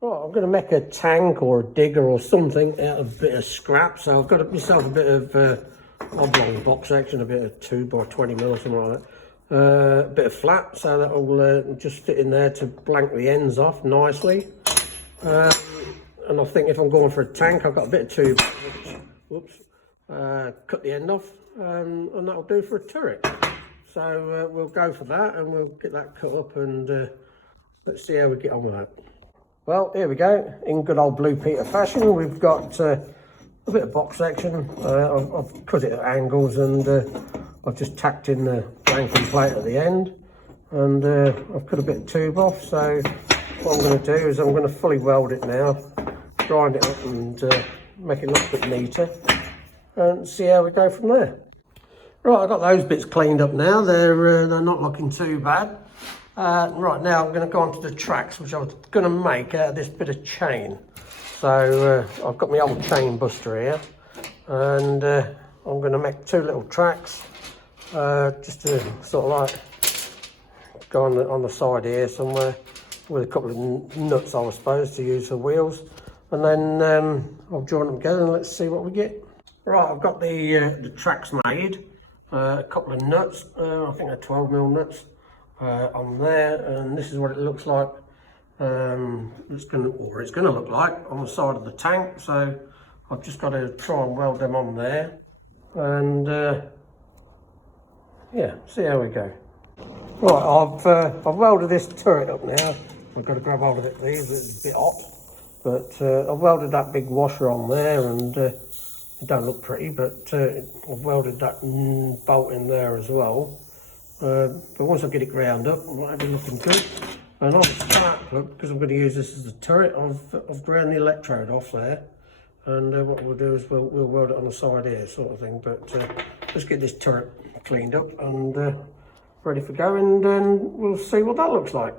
Right, I'm going to make a tank or a digger or something out of a bit of scrap. So I've got myself a bit of oblong box section, a bit of 2 by 20 mil or something like that. A bit of flat, so that will just fit in there to blank the ends off nicely. And I think if I'm going for a tank, I've got a bit of tube, whoops, cut the end off, and that'll do for a turret. So we'll go for that, and we'll get that cut up, and let's see how we get on with that. Well, here we go, in good old Blue Peter fashion. We've got a bit of box section. I've cut it at angles, and I've just tacked in the blanking plate at the end, and I've cut a bit of tube off. So what I'm going to do is I'm going to fully weld it now, grind it up and make it look a bit neater, and see how we go from there. Right, I've got those bits cleaned up now. They're not looking too bad. Right, now I'm going to go on to the tracks, which I was going to make out of this bit of chain. So I've got my old chain buster here, and I'm going to make 2 little tracks, just to sort of like go on the side here somewhere, with a couple of nuts, I suppose, to use for wheels. And then I'll join them together and let's see what we get. Right, I've got the tracks made, a couple of nuts, I think they're 12mm nuts. On there, and this is what it looks like. It's going to look like on the side of the tank. So I've just got to try and weld them on there, and yeah, see how we go. Right, I've welded this turret up now. I've got to grab hold of it, please. It's a bit hot, but I've welded that big washer on there, and it don't look pretty, but I've welded that bolt in there as well. But once I get it ground up, it might be looking good. And on the spark plug, because I'm going to use this as the turret, I've ground the electrode off there. And what we'll do is we'll weld it on the side here, sort of thing. But let's get this turret cleaned up and ready for going, and we'll see what that looks like.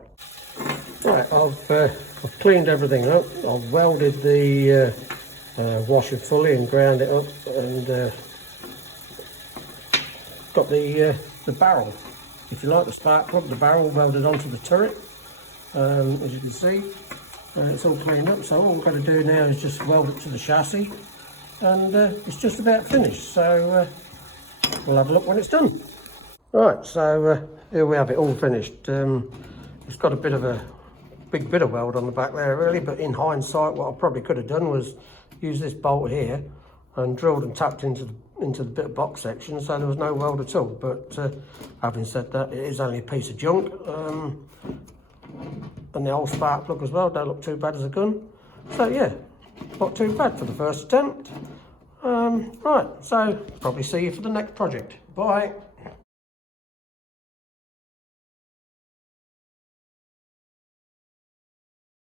Right, I've cleaned everything up. I've welded the washer fully and ground it up, and got the barrel, if you like, the spark plug, the barrel welded onto the turret. As you can see, it's all cleaned up, so all we've got to do now is just weld it to the chassis, and it's just about finished. So we'll have a look when it's done. Right, so here we have it all finished. It's got a bit of a big bit of weld on the back there really, but in hindsight what I probably could have done was use this bolt here and drilled and tapped into the bit of box section, so there was no weld at all. But having said that, it is only a piece of junk, and the old spark plug as well don't look too bad as a gun. So yeah, not too bad for the first attempt. Right, so probably see you for the next project. Bye.